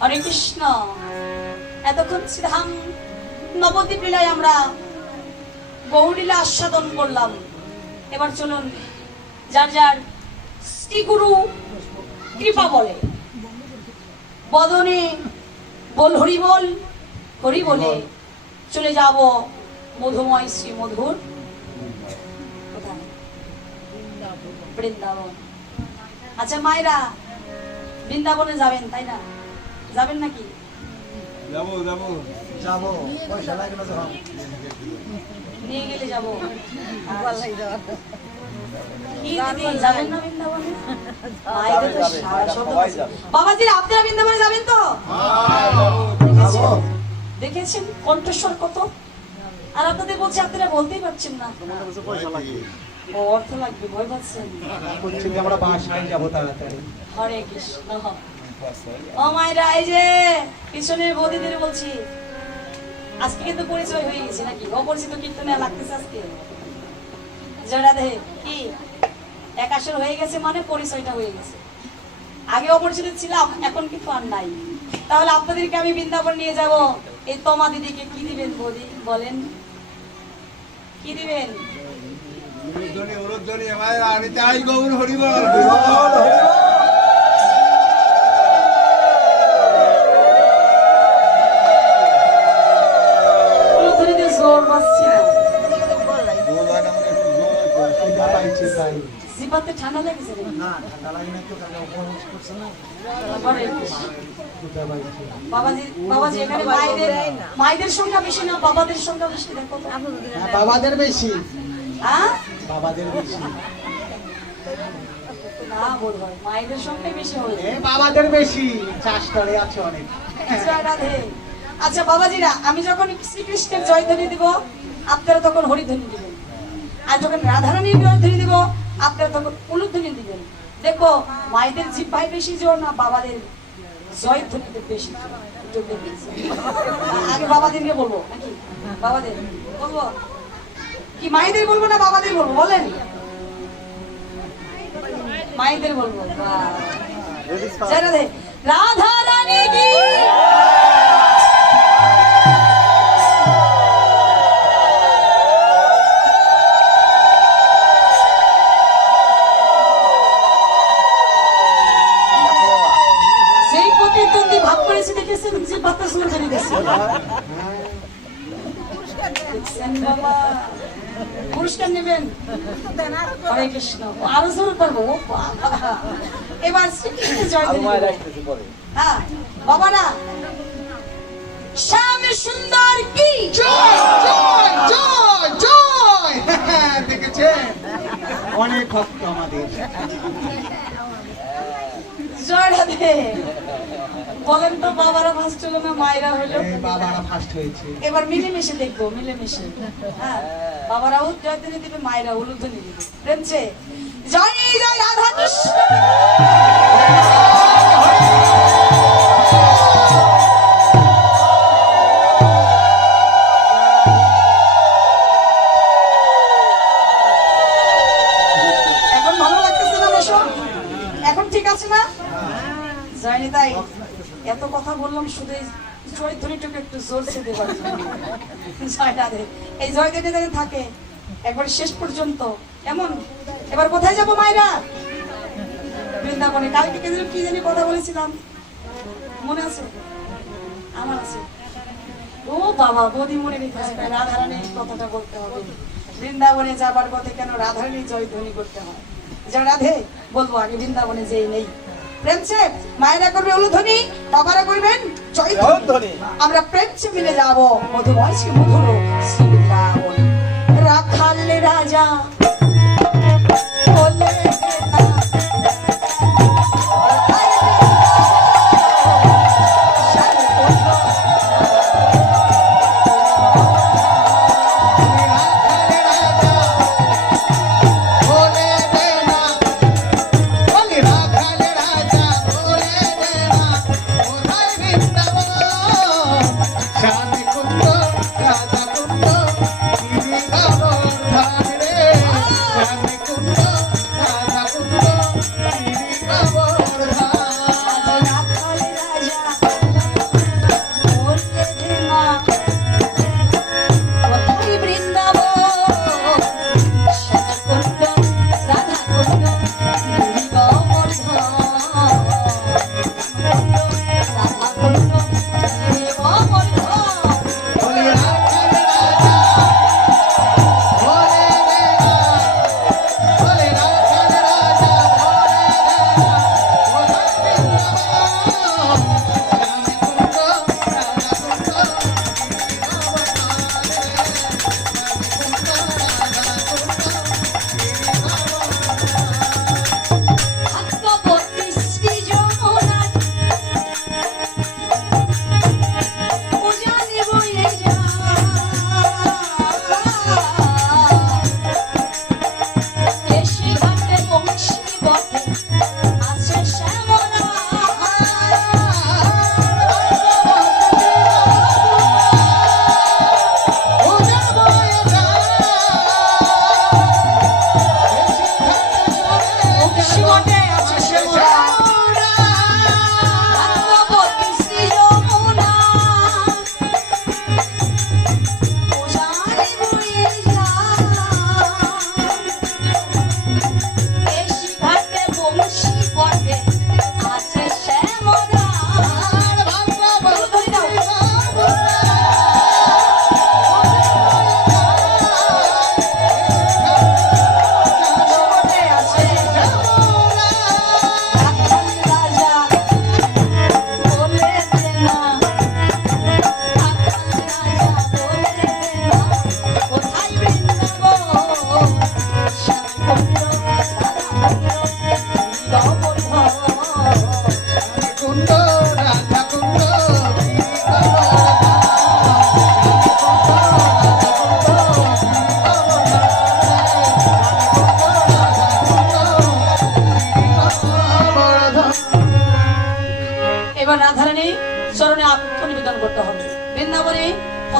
হরে কৃষ্ণ। এতক্ষণ শ্রীধাম নবদ্বীপ লীলায় আমরা গৌরলীলা আস্বাদন করলাম। এবার চলুন যার যার শ্রী গুরু কৃপা বলে বদনে বল হরি বল, হরি বলে চলে যাব মধুময় শ্রী মধুর বৃন্দাবন। আচ্ছা মায়েরা বৃন্দাবনে যাবেন তাই না? যাবেন নাকি? যাবো যাবো যাবো, পয়সা লাগে না যখন নিয়ে গেলে যাবো। কি দিদি যাবেন না বৃন্দাবনে? মায়েদের তো সারা সবাই যাবে। বাবাজি আপনারা বৃন্দাবনে যাবেন তো? দেখেছেন কণ্ঠস্বর কত? আর আপনাদের বলছি আপনারা বলতেই পারছেন না। পয়সা লাগে, অর্থ লাগবে, ভয় পাচ্ছেন। আমরা বাসায় যাবো তাড়াতাড়ি। হরে কৃষ্ণ। ও মায়েরা, এই যে পিছনের বৌদিদের বলছি আজকে কিন্তু পরিচয় হয়ে গেছে নাকি? অপরিচিত কীর্তনে লাগতেছে আজকে। জয়রাধে কি একাশর হয়ে গেছে মানে পরিচয়টা হয়ে গেছে। আগে অপরিচিত ছিলাম, এখন কিন্তু আর নাই। তাহলে আপনাদেরকে আমি বৃন্দাবন নিয়ে যাব। এই তোমা দিদিকে কি দিবেন বৌদি বলেন? কি দিবেন? আমি চাই গৌর হরি বল। ঠান্ডা লাগছে না, ঠান্ডা লাগে না তো, কারণ উপবাস করছে না। বাবাজি এখানে মায়েদের সংখ্যা বেশি না বাবাদের সংখ্যা বেশি? দেখো তো। বাবাদের বেশি। হ্যাঁ বাবাদের বেশি না বল ভাই, মায়েদের সংখ্যাই বেশি হবে। বাবাদের বেশি, চাষটারে আছে অনেক। আচ্ছা বাবাজিরা, আমি যখন শ্রীকৃষ্ণের জয়ধ্বনি দিব আপনারা তখন হরিধ্বনি দিবেন, আর যখন রাধারানীর জয়ধ্বনি দিব আপনারা তখন উলুধ্বনি দিবেন। দেখো মায়েদের জিহ্বায় বেশি জোর না বাবাদের জয়ধ্বনিতে বেশি জোর? আগে বাবাদেরকে বলবো নাকি? বাবাদের বলবো কি মায়েদের বলবো না বাবাদের বলবো বলেন? মায়েদের বলবো। রাধা রানী কি ভাব করেছে দেখেছেন? যে বাতাস করে গেছে বাবা, পুরস্কার নেবেন। হরে কৃষ্ণ। আরো জোর পারবো। এবার শ্রীকৃষ্ণের জয়। হ্যাঁ বাবারা, শ্যাম সুন্দর কি জয় জয় জয় জয়। দেখেছেন অনেক ভক্ত আমাদের। জয় রাধে। বলেন তো বাবারা ফার্স্ট হলো না মায়েরা হলো? বাবারা ফার্স্ট হয়েছে। এবার মিলেমিশে দেখবো, মিলেমিশে। হ্যাঁ বাবারাও জয়ধ্বনি দিবে, মায়েরা উলুধ্বনি দিবে। প্রেমছে জয় জয় রাধা কৃষ্ণ। এখন ভালো লাগতেছে না? বসো, এখন ঠিক আছে না? জয়নি তাই এত কথা বললাম শুধু জয়ধ্বনিটুকু একটু জোরছে দেবার জন্য। জয় রাধে। এই জয়ধ্বনি যদি থাকে একবার শেষ পর্যন্ত এমন। এবার কোথায় যাবো মায়েরা? বৃন্দাবনে। কালকে কি জানি কথা বলেছিলাম, মনে আছে? আমার আছে। ও বাবা, বৌদি মনে রেখেছে রাধারানীর কথাটা বলতে হবে। বৃন্দাবনে যাবার পথে কেন রাধারানীর জয়ধ্বনি করতে হয়? জয় রাধে বলবো আগে বৃন্দাবনে যেই নেই। প্রেমছে মায়েরা করবে উলুধ্বনি, বাবারা করবেন জয়ধ্বনি। আমরা প্রেমছে মিলে যাব মধুময় শ্রী মধুর শ্রী বৃন্দাবন। রাখাল রাজা বলে শান্তি কুন্দ রাধা কুন্দ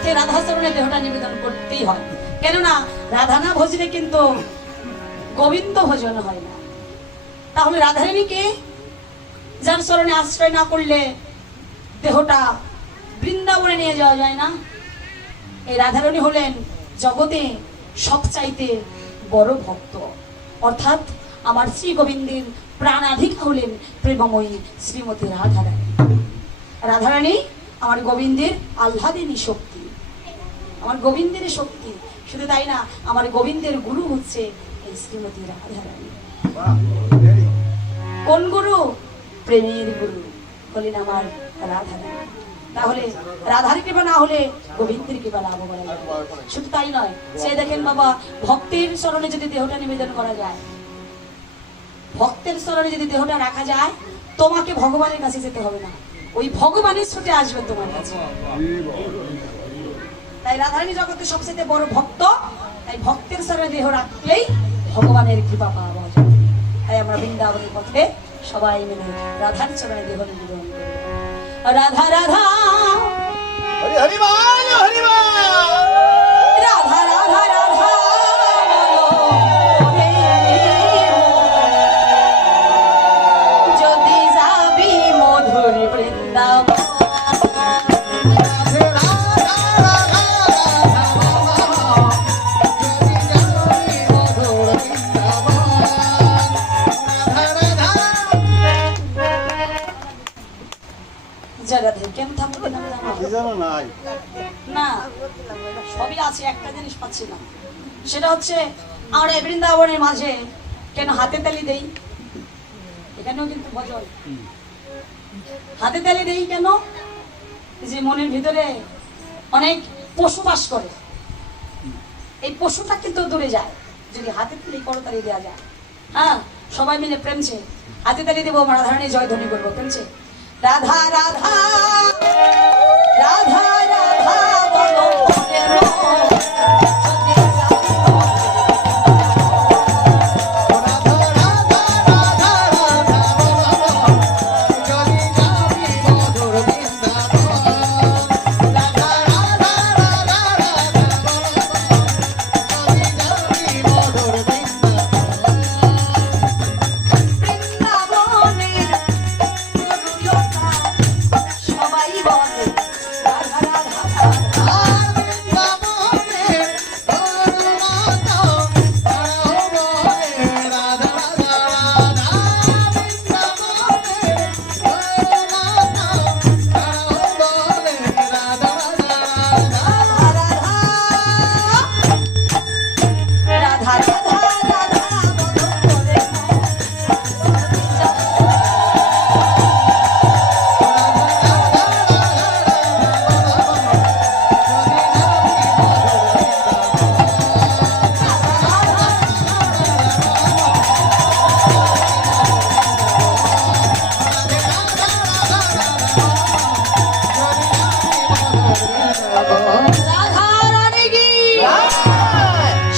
পথে রাধাচরণে দেহটা নিবেদন করতেই হয়। কেননা রাধা না ভজলে কিন্তু গোবিন্দ ভজন হয় না। তাহলে রাধারানীকে যার চরণে আশ্রয় না করলে দেহটা বৃন্দাবনে নিয়ে যাওয়া যায় না। এই রাধারানী হলেন জগতে সবচাইতে বড় ভক্ত, অর্থাৎ আমার শ্রী গোবিন্দের প্রাণাধিকা হলেন প্রেমময়ী শ্রীমতী রাধারানী। রাধারানী আমার গোবিন্দের আহ্লাদিনী শক্তি, আমার গোবিন্দের শক্তি। শুধু তাই না, আমার গোবিন্দের গুরু হচ্ছে এই শ্রীমতী রাধারানী। কোন গুরু? প্রেমের গুরু হলেন আমার রাধারানী। তাহলে রাধার কৃপা না হলে গোবিন্দের কৃপা লাভ করা যায়। শুধু তাই নয়, সে দেখেন বাবা, ভক্তের চরণে যদি দেহটা নিবেদন করা যায়, ভক্তের চরণে যদি দেহটা রাখা যায়, তোমাকে ভগবানের কাছে যেতে হবে না, ওই ভগবানের ছুটে আসবে তোমার কাছে। তাই রাধারানী জগতের সবচেয়ে বড় ভক্ত, তাই ভক্তের চরণে দেহ রাখলেই ভগবানের কৃপা পাওয়া যায়। তাই আমরা বৃন্দাবনের পথে সবাই মিলে রাধার চরণে দেহ নিবেদন করি। রাধা রাধা হরি হরি বল, হরি বল। রাধা রাধা রাধা যদি যাবি মধুর বৃন্দাবন। রাধে কেমন থাকবে না জানো নাই না, সবই আছে, একটা জিনিস পাচ্ছি না, সেটা হচ্ছে আমরা এই বৃন্দাবনের মাঝে কেন হাতে তালি দেই? এখানেও কিন্তু ভজন, হাতে তালি দেই কেন? যে মনের ভিতরে অনেক পশু বাস করে, এই পশুটা কিন্তু দূরে যায় যদি হাতে তালি করতালি দেওয়া যায়। হ্যাঁ, সবাই মিলে প্রেমছে হাতে তালি দেবো, আমরা রাধারানী জয় ধ্বনি করবো প্রেমছে। রাধা রাধা রাধা রাধা বলো প্রেম, যদি বৃন্দাবনের তরুলতা সবাই বলে রাধা রাধা রাধা। রাধা রাধা রাধা বলো প্রেম, রাধা রানী কি,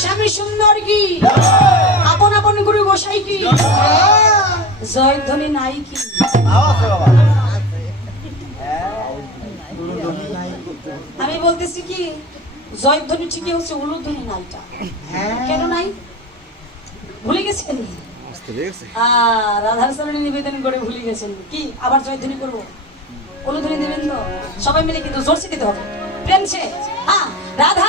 স্বামী সুন্দর কি, আপন আপন গুরু গোসাই কি, জয়ধ্বনি নাই কি? আমি বলতেছি কি, জয়ধ্বনি ঠিকই হচ্ছে, উলুধ্বনি নাইটা কেন নাই? ভুলে গেছেন? রাধার চরণে নিবেদন করে ভুলে গেছেন কি? আবার জয়ধ্বনি করবো, উলুধ্বনি দেবেন তো? সবাই মিলে কিন্তু জোরসে দিতে হবে প্রেমছে। হ্যাঁ, রাধা